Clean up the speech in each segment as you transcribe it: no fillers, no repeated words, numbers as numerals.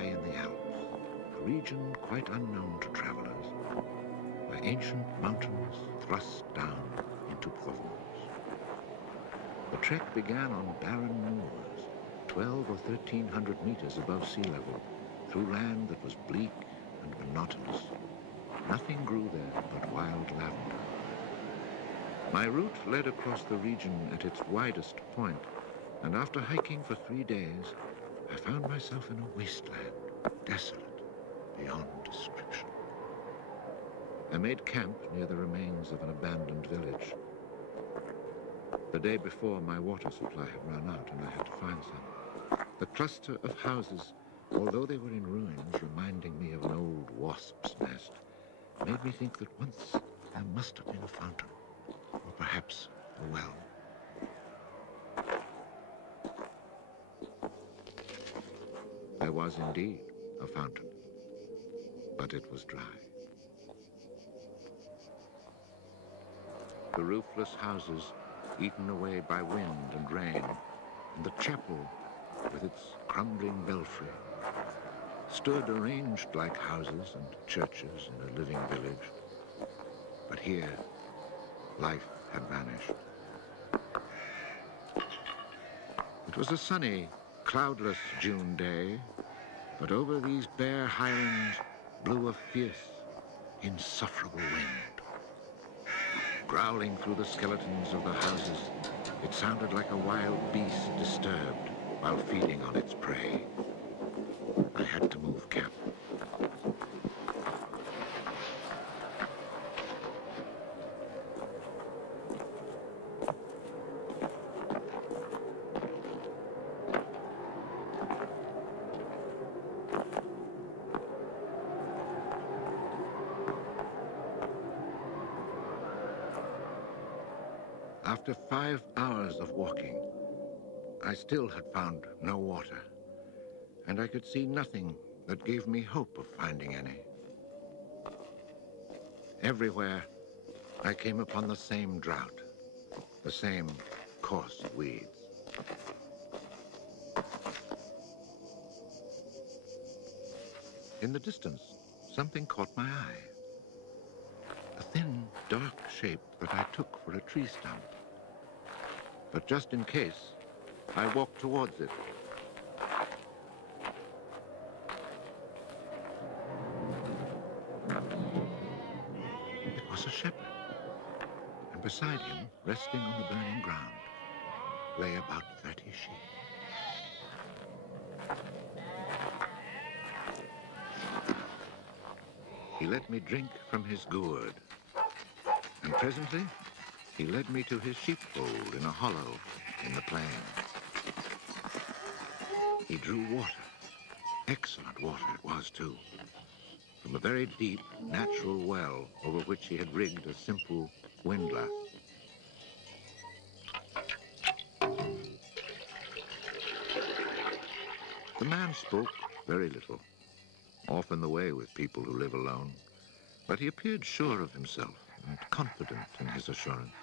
high in the Alps, a region quite unknown to travelers, where ancient mountains thrust down into Provence. The trek began on barren moors, 12 or 1,300 meters above sea level, through land that was bleak and monotonous. Nothing grew there but wild lavender. My route led across the region at its widest point, and after hiking for 3 days, I found myself in a wasteland, desolate beyond description. I made camp near the remains of an abandoned village. The day before, my water supply had run out and I had to find some. The cluster of houses, although they were in ruins, reminding me of an old wasp's nest, made me think that once there must have been a fountain, or perhaps a well. There was indeed a fountain, but it was dry. The roofless houses, eaten away by wind and rain, and the chapel with its crumbling belfry, stood arranged like houses and churches in a living village. But here, life had vanished. It was a sunny, cloudless June day, but over these bare highlands blew a fierce, insufferable wind. Growling through the skeletons of the houses, it sounded like a wild beast disturbed while feeding on its prey. I had to move camp. After 5 hours of walking, I still had found no water, and I could see nothing that gave me hope of finding any. Everywhere, I came upon the same drought, the same coarse weeds. In the distance, something caught my eye. A thin, dark shape that I took for a tree stump. But just in case, I walked towards it. It was a shepherd, and beside him, resting on the burning ground, lay about 30 sheep. He let me drink from his gourd, and presently he led me to his sheepfold in a hollow in the plain. He drew water. Excellent water it was, too, from a very deep, natural well over which he had rigged a simple windlass. The man spoke very little, often the way with people who live alone, but he appeared sure of himself and confident in his assurance.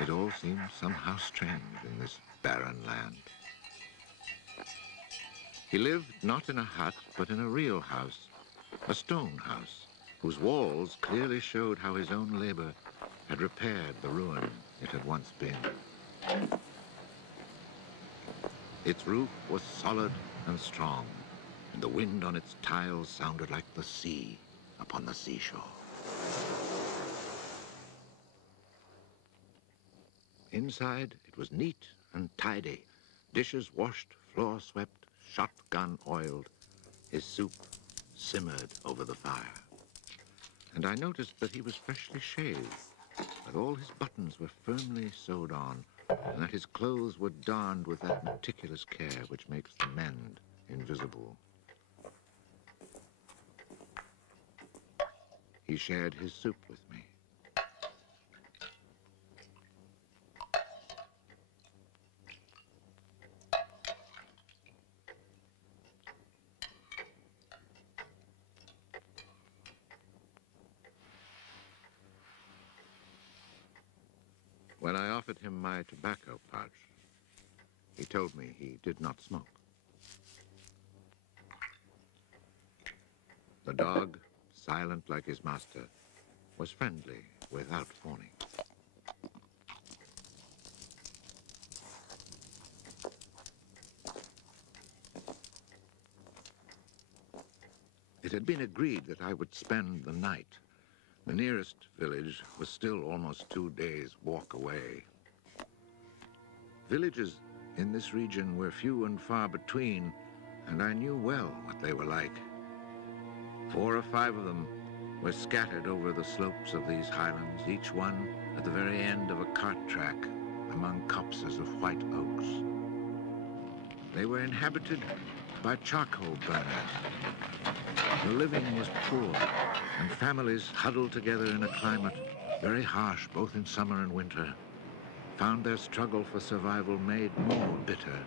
It all seemed somehow strange in this barren land. He lived not in a hut, but in a real house, a stone house, whose walls clearly showed how his own labor had repaired the ruin it had once been. Its roof was solid and strong, and the wind on its tiles sounded like the sea upon the seashore. Inside, it was neat and tidy, dishes washed, floor swept, shotgun oiled. His soup simmered over the fire. And I noticed that he was freshly shaved, that all his buttons were firmly sewed on, and that his clothes were darned with that meticulous care which makes the mend invisible. He shared his soup with me. When I offered him my tobacco pouch, he told me he did not smoke. dog, silent like his master, was friendly without fawning. It had been agreed that I would spend the night. The nearest village was still almost 2 days' walk away. Villages in this region were few and far between, and I knew well what they were like. 4 or 5 of them were scattered over the slopes of these highlands, each one at the very end of a cart track among copses of white oaks. They were inhabited by charcoal burners. The living was poor, and families huddled together in a climate very harsh both in summer and winter found their struggle for survival made more bitter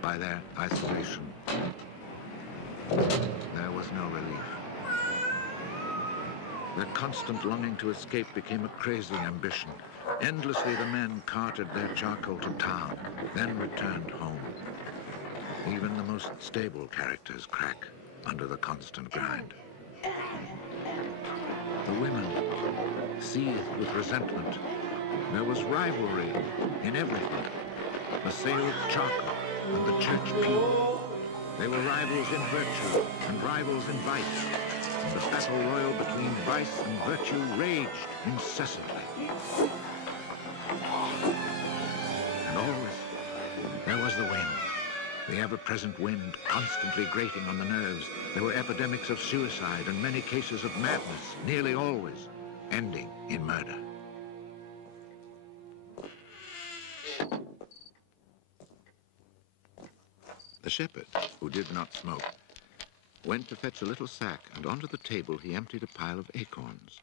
by their isolation. There was no relief. Their constant longing to escape became a crazy ambition. Endlessly the men carted their charcoal to town, then returned home. Even the most stable characters crack under the constant grind. The women seethed with resentment. There was rivalry in everything. The sale of charcoal and the church pew. They were rivals in virtue and rivals in vice. And the battle royal between vice and virtue raged incessantly. And always there was the wind. The ever-present wind constantly grating on the nerves. There were epidemics of suicide and many cases of madness, nearly always ending in murder. The shepherd, who did not smoke, went to fetch a little sack, and onto the table he emptied a pile of acorns.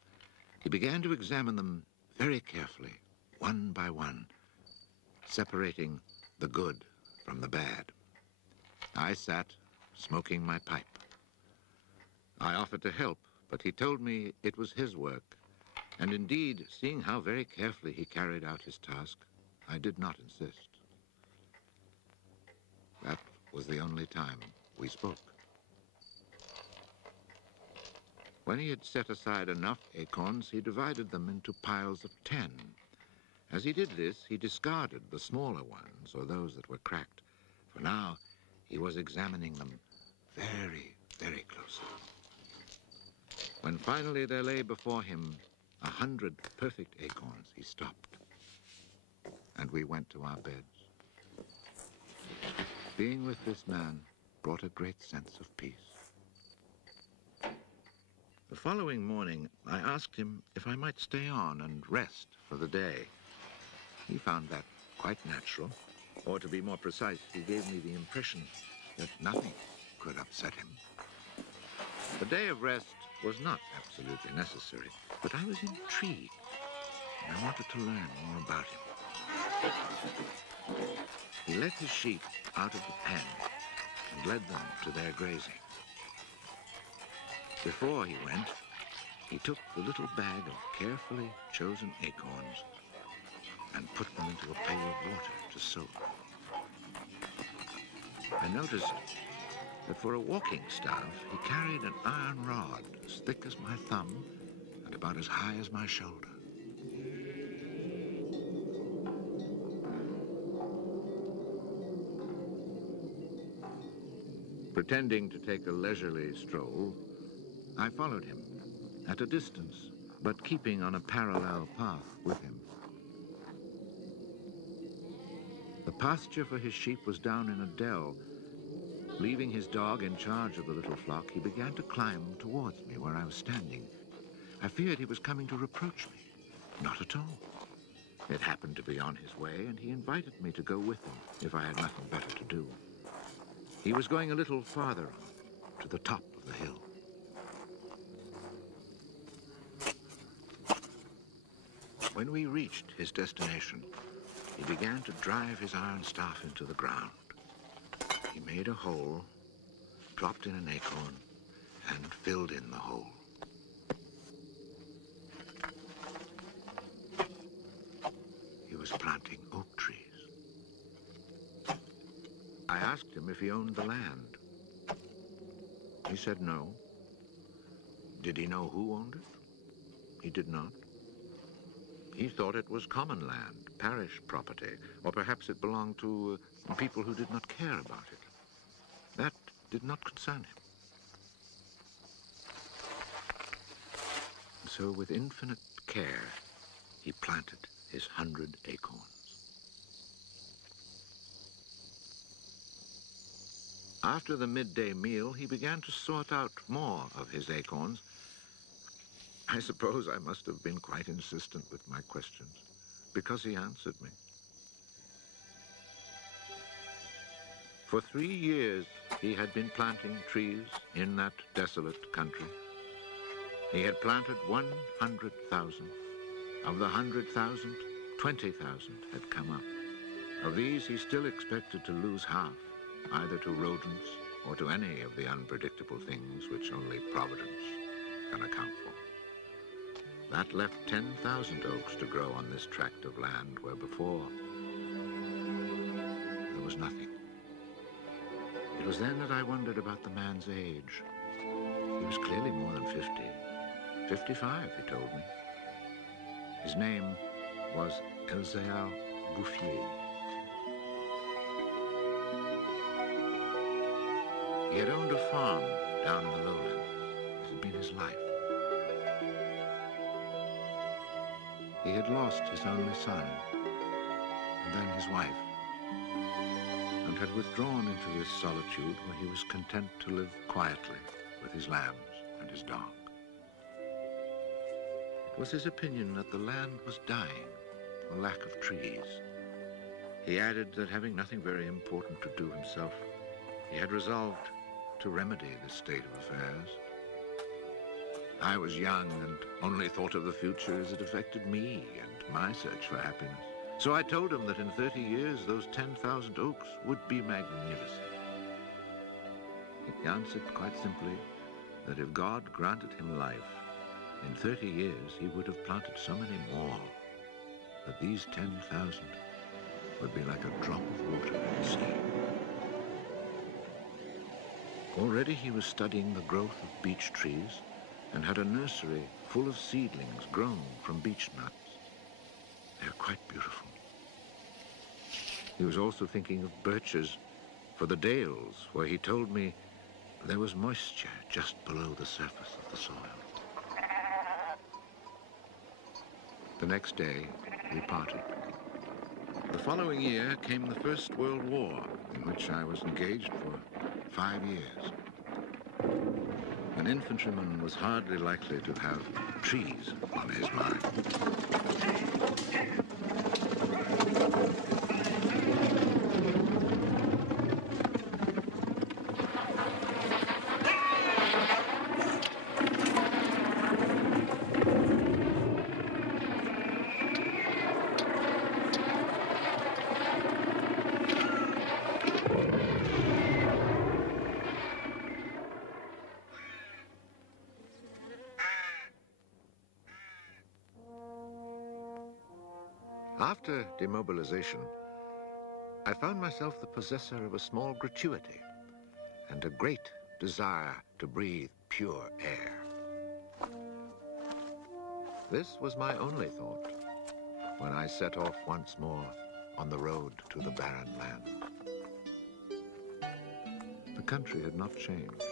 He began to examine them very carefully, one by one, separating the good from the bad. I sat, smoking my pipe. I offered to help, but he told me it was his work, and indeed, seeing how very carefully he carried out his task, I did not insist. That was the only time we spoke. When he had set aside enough acorns, he divided them into piles of 10. As he did this, he discarded the smaller ones, or those that were cracked, for now he was examining them very, very closely. When finally there lay before him 100 perfect acorns, he stopped, and we went to our beds. Being with this man brought a great sense of peace. The following morning, I asked him if I might stay on and rest for the day. He found that quite natural, or to be more precise, he gave me the impression that nothing could upset him. The day of rest was not absolutely necessary, but I was intrigued, and I wanted to learn more about him. He let his sheep out of the pen and led them to their grazing. Before he went, he took the little bag of carefully chosen acorns and put them into a pail of water to soak. I noticed that for a walking staff, he carried an iron rod as thick as my thumb and about as high as my shoulder. Pretending to take a leisurely stroll, I followed him at a distance, but keeping on a parallel path with him. The pasture for his sheep was down in a dell. Leaving his dog in charge of the little flock, he began to climb towards me where I was standing. I feared he was coming to reproach me. Not at all. It happened to be on his way, and he invited me to go with him if I had nothing better to do. He was going a little farther on, to the top of the hill. When we reached his destination, he began to drive his iron staff into the ground. He made a hole, dropped in an acorn, and filled in the hole. He was planting oak trees. I asked him if he owned the land. He said no, Did he know who owned it? He did not. He thought it was common land, parish property, or perhaps it belonged to people who did not care about it. That did not concern him. And so with infinite care, he planted his 100 acorns. After the midday meal, he began to sort out more of his acorns. I suppose I must have been quite insistent with my questions, because he answered me. For 3 years, he had been planting trees in that desolate country. He had planted 100,000. Of the 100,000, 20,000 had come up. Of these, he still expected to lose half, either to rodents or to any of the unpredictable things which only Providence can account for. That left 10,000 oaks to grow on this tract of land where before there was nothing. It was then that I wondered about the man's age. He was clearly more than 50. 55, he told me. His name was Elzéar Bouffier. He had owned a farm down in the lowlands. It had been his life. He had lost his only son, and then his wife, and had withdrawn into this solitude where he was content to live quietly with his lambs and his dog. It was his opinion that the land was dying for lack of trees. He added that having nothing very important to do himself, he had resolved to remedy this state of affairs. I was young and only thought of the future as it affected me and my search for happiness. So I told him that in 30 years, those 10,000 oaks would be magnificent. He answered quite simply that if God granted him life, in 30 years he would have planted so many more that these 10,000 would be like a drop of water in the sea. Already he was studying the growth of beech trees and had a nursery full of seedlings grown from beech nuts. They are quite beautiful. He was also thinking of birches for the dales, where he told me there was moisture just below the surface of the soil. The next day, we parted. The following year came the First World War, in which I was engaged for 5 years. An infantryman was hardly likely to have trees on his mind. After demobilization, I found myself the possessor of a small gratuity and a great desire to breathe pure air. This was my only thought when I set off once more on the road to the barren land. The country had not changed.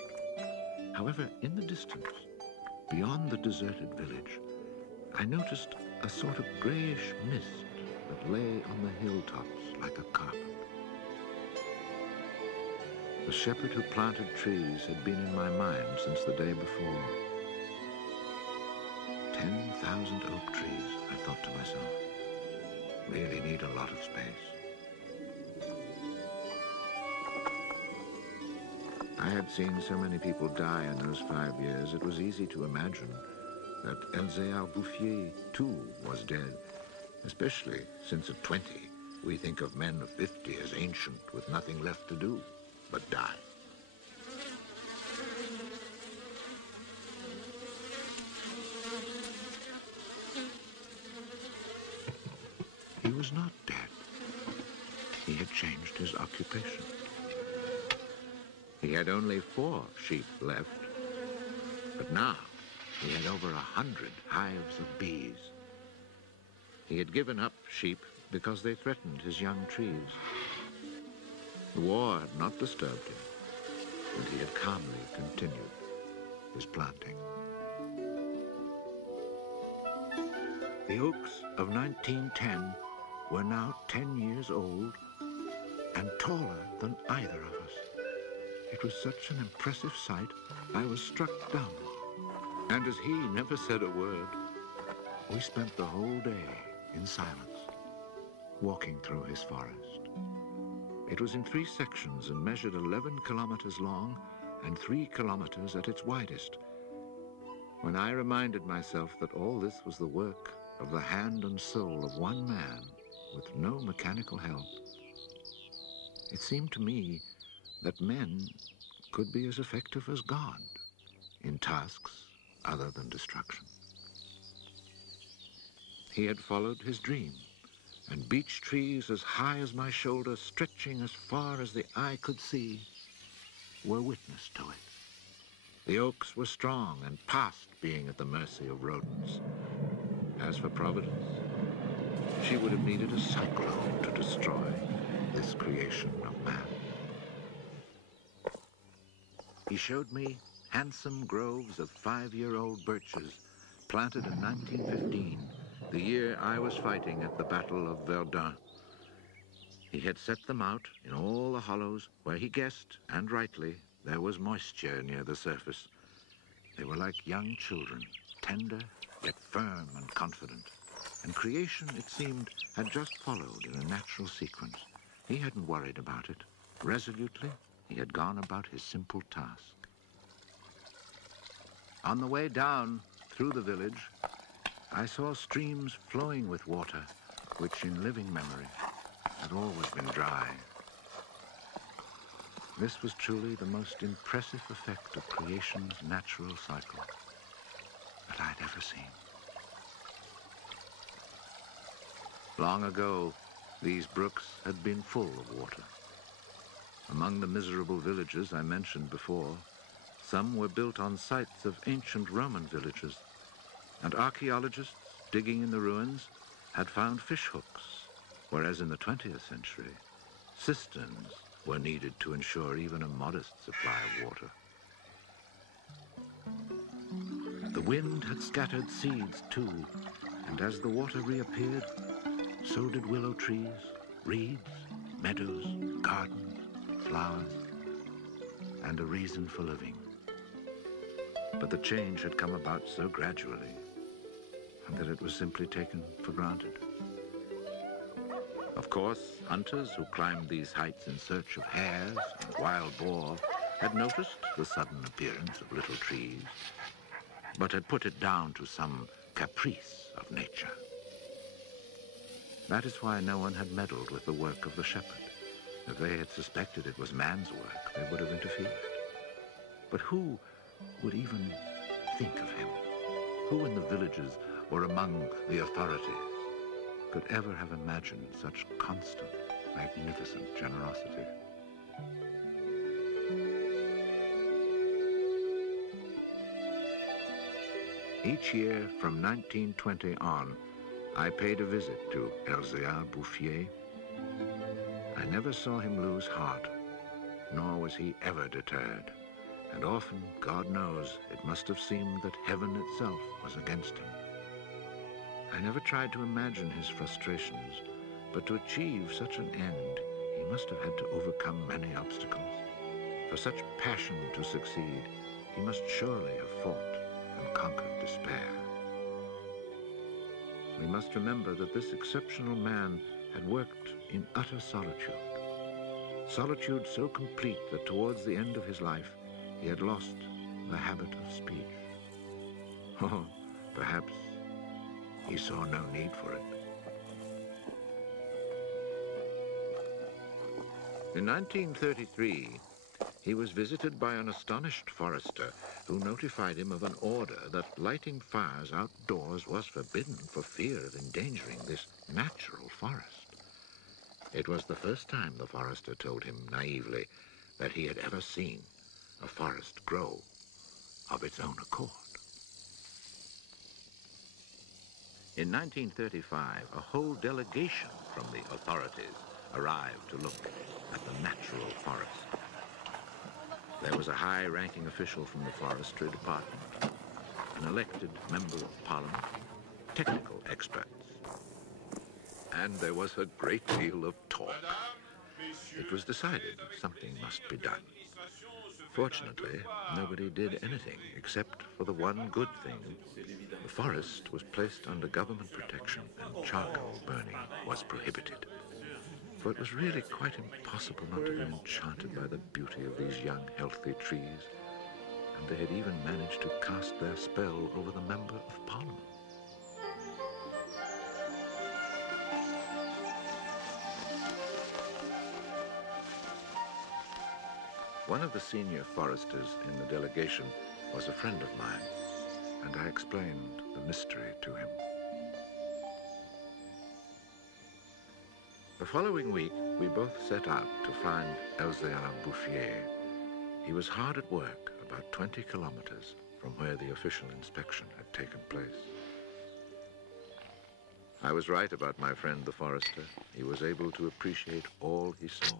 However, in the distance, beyond the deserted village, I noticed a sort of grayish mist that lay on the hilltops like a carpet. The shepherd who planted trees had been in my mind since the day before. 10,000 oak trees, I thought to myself, really need a lot of space. I had seen so many people die in those 5 years, it was easy to imagine that Elzéar Bouffier, too, was dead, especially since at 20, we think of men of 50 as ancient with nothing left to do but die. He was not dead. He had changed his occupation. He had only 4 sheep left, but now He had over 100 hives of bees. He had given up sheep because they threatened his young trees. The war had not disturbed him, and he had calmly continued his planting. The oaks of 1910 were now 10 years old and taller than either of us. It was such an impressive sight, I was struck dumb. And as he never said a word, we spent the whole day in silence, walking through his forest. It was in 3 sections and measured 11 kilometers long and 3 kilometers at its widest. When I reminded myself that all this was the work of the hand and soul of one man with no mechanical help, it seemed to me that men could be as effective as God in tasks other than destruction. He had followed his dream, and beech trees as high as my shoulder, stretching as far as the eye could see, were witness to it. The oaks were strong and past being at the mercy of rodents. As for Providence, she would have needed a cyclone to destroy this creation of man. He showed me handsome groves of 5-year-old birches planted in 1915, the year I was fighting at the Battle of Verdun. He had set them out in all the hollows where he guessed, and rightly, there was moisture near the surface. They were like young children, tender yet firm and confident. And creation, it seemed, had just followed in a natural sequence. He hadn't worried about it. Resolutely, he had gone about his simple task. On the way down through the village, I saw streams flowing with water, which in living memory had always been dry. This was truly the most impressive effect of creation's natural cycle that I'd ever seen. Long ago, these brooks had been full of water. Among the miserable villages I mentioned before, some were built on sites of ancient Roman villages, and archaeologists digging in the ruins had found fish hooks, whereas in the 20th century, cisterns were needed to ensure even a modest supply of water. The wind had scattered seeds too, and as the water reappeared, so did willow trees, reeds, meadows, gardens, flowers, and a reason for living. But the change had come about so gradually, and that it was simply taken for granted. Of course, hunters who climbed these heights in search of hares and wild boar had noticed the sudden appearance of little trees, but had put it down to some caprice of nature. That is why no one had meddled with the work of the shepherd. If they had suspected it was man's work, they would have interfered. But who would even think of him? Who in the villages or among the authorities could ever have imagined such constant, magnificent generosity? Each year from 1920 on, I paid a visit to Elzéar Bouffier. I never saw him lose heart, nor was he ever deterred. And often, God knows, it must have seemed that heaven itself was against him. I never tried to imagine his frustrations, but to achieve such an end, he must have had to overcome many obstacles. For such passion to succeed, he must surely have fought and conquered despair. We must remember that this exceptional man had worked in utter solitude. Solitude so complete that towards the end of his life, he had lost the habit of speech. Oh, perhaps he saw no need for it. In 1933, he was visited by an astonished forester who notified him of an order that lighting fires outdoors was forbidden for fear of endangering this natural forest. It was the first time, the forester told him naively, that he had ever seen a forest grow of its own accord. In 1935, a whole delegation from the authorities arrived to look at the natural forest. There was a high-ranking official from the forestry department, an elected member of parliament, technical experts, and there was a great deal of talk. It was decided something must be done. Fortunately, nobody did anything except for the one good thing. The forest was placed under government protection and charcoal burning was prohibited. For it was really quite impossible not to be enchanted by the beauty of these young, healthy trees. And they had even managed to cast their spell over the Member of Parliament. One of the senior foresters in the delegation was a friend of mine, and I explained the mystery to him. The following week, we both set out to find Elzéar Bouffier. He was hard at work, about 20 kilometers from where the official inspection had taken place. I was right about my friend the forester. He was able to appreciate all he saw.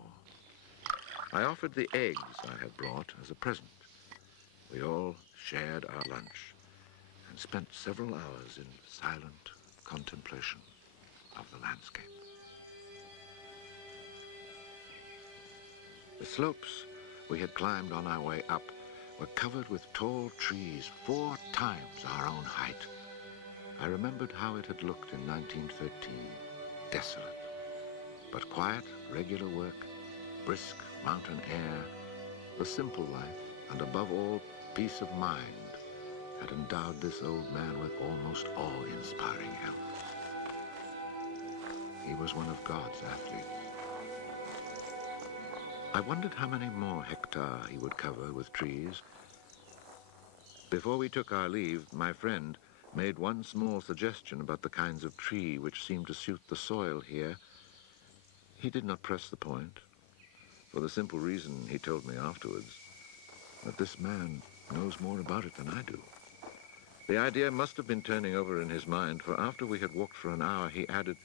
I offered the eggs I had brought as a present. We all shared our lunch and spent several hours in silent contemplation of the landscape. The slopes we had climbed on our way up were covered with tall trees 4 times our own height. I remembered how it had looked in 1913, desolate, but quiet, regular work, brisk mountain air, the simple life, and above all, peace of mind, had endowed this old man with almost awe-inspiring health. He was one of God's athletes. I wondered how many more hectares he would cover with trees. Before we took our leave, my friend made one small suggestion about the kinds of tree which seemed to suit the soil here. He did not press the point, for the simple reason, he told me afterwards, that this man knows more about it than I do. The idea must have been turning over in his mind, for after we had walked for an hour, he added,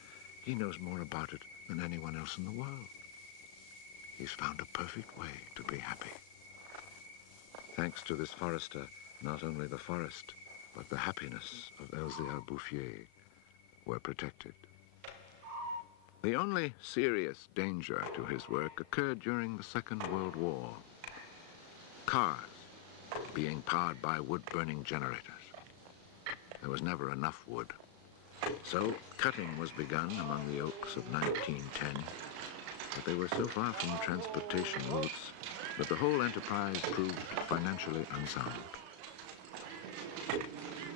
he knows more about it than anyone else in the world. He's found a perfect way to be happy. Thanks to this forester, not only the forest, but the happiness of Elzéar Bouffier were protected. The only serious danger to his work occurred during the Second World War. Cars being powered by wood-burning generators. There was never enough wood. So cutting was begun among the oaks of 1910, but they were so far from transportation routes that the whole enterprise proved financially unsound.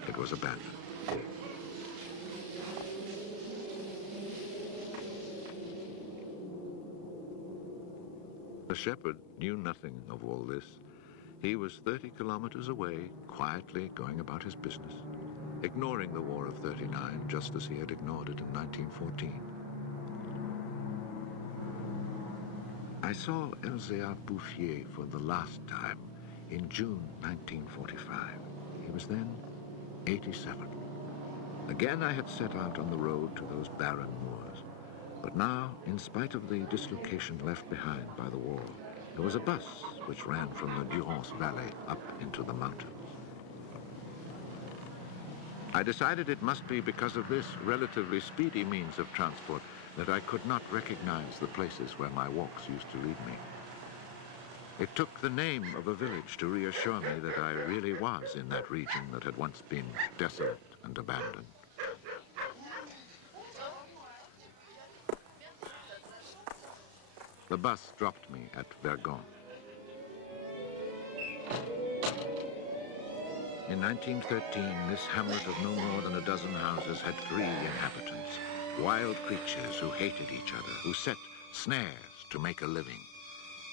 It was abandoned. The shepherd knew nothing of all this. He was 30 kilometers away, quietly going about his business, ignoring the War of '39 just as he had ignored it in 1914. I saw Elzéar Bouffier for the last time in June 1945. He was then 87. Again I had set out on the road to those barren moors. But now, in spite of the dislocation left behind by the war, there was a bus which ran from the Durance Valley up into the mountains. I decided it must be because of this relatively speedy means of transport that I could not recognize the places where my walks used to lead me. It took the name of a village to reassure me that I really was in that region that had once been desolate and abandoned. The bus dropped me at Vergon. In 1913, this hamlet of no more than a dozen houses had 3 inhabitants, wild creatures who hated each other, who set snares to make a living.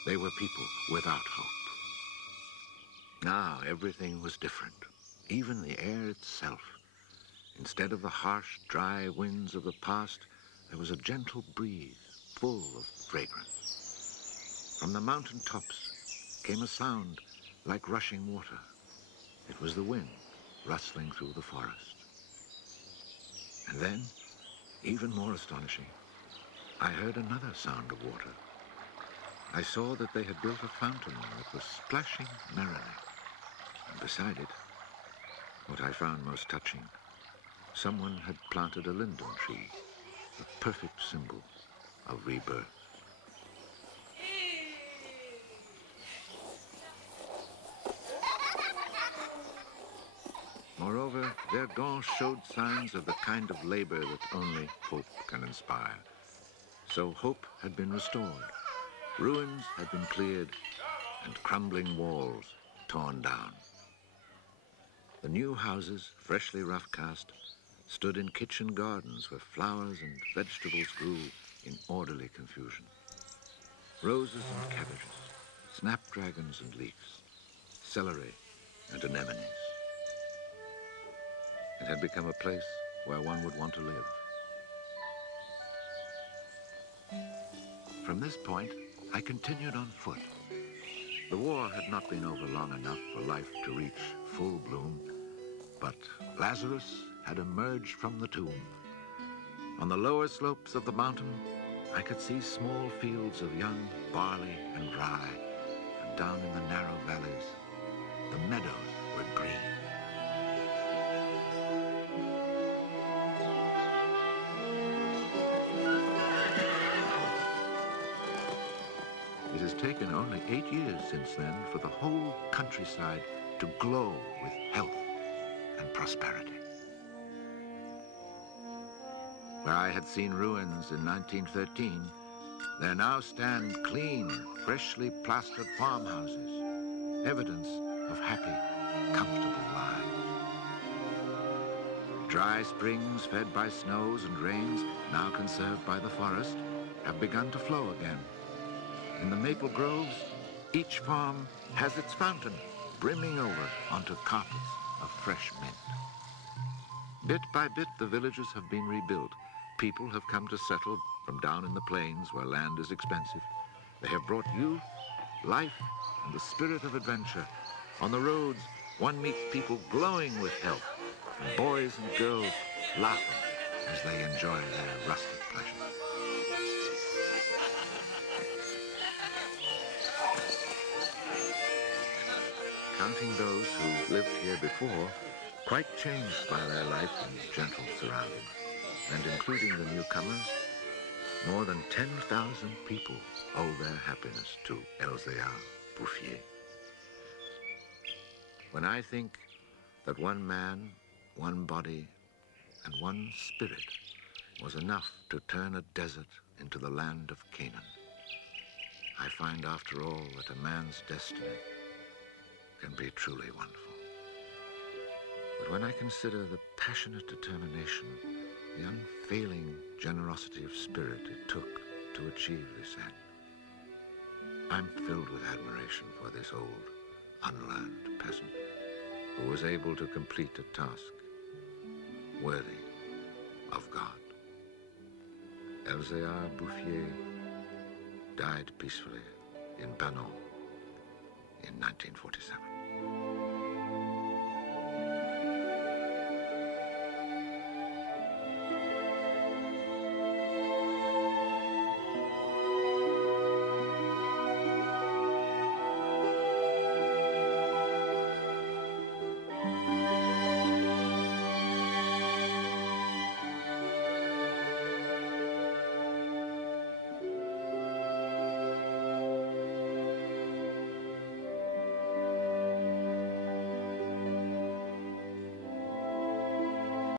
They were people without hope. Now everything was different, even the air itself. Instead of the harsh, dry winds of the past, there was a gentle breeze full of fragrance. From the mountain tops came a sound like rushing water. It was the wind rustling through the forest. And then, even more astonishing, I heard another sound of water. I saw that they had built a fountain that was splashing merrily. And beside it, what I found most touching, someone had planted a linden tree, a perfect symbol of rebirth. Moreover, Verdun showed signs of the kind of labor that only hope can inspire. So hope had been restored, ruins had been cleared, and crumbling walls torn down. The new houses, freshly rough-cast, stood in kitchen gardens where flowers and vegetables grew in orderly confusion. Roses and cabbages, snapdragons and leeks, celery and anemones. It had become a place where one would want to live. From this point, I continued on foot. The war had not been over long enough for life to reach full bloom, but Lazarus had emerged from the tomb. On the lower slopes of the mountain, I could see small fields of young barley and rye, and down in the narrow valleys, the meadows were green. It has taken only 8 years since then for the whole countryside to glow with health and prosperity. Where I had seen ruins in 1913, there now stand clean, freshly plastered farmhouses, evidence of happy, comfortable lives. Dry springs fed by snows and rains, now conserved by the forest, have begun to flow again. In the maple groves, each farm has its fountain brimming over onto carpets of fresh mint. Bit by bit, the villages have been rebuilt. People have come to settle from down in the plains where land is expensive. They have brought youth, life, and the spirit of adventure. On the roads, one meets people glowing with health, and boys and girls laughing as they enjoy their rustic pleasures. Counting those who lived here before, quite changed by their life in gentle surroundings, and including the newcomers, more than 10,000 people owe their happiness to Elzéar Bouffier. When I think that one man, one body, and one spirit was enough to turn a desert into the land of Canaan, I find after all that a man's destiny can be truly wonderful. But when I consider the passionate determination, the unfailing generosity of spirit it took to achieve this end, I'm filled with admiration for this old, unlearned peasant who was able to complete a task worthy of God. Elzéar Bouffier died peacefully in Banon in 1947.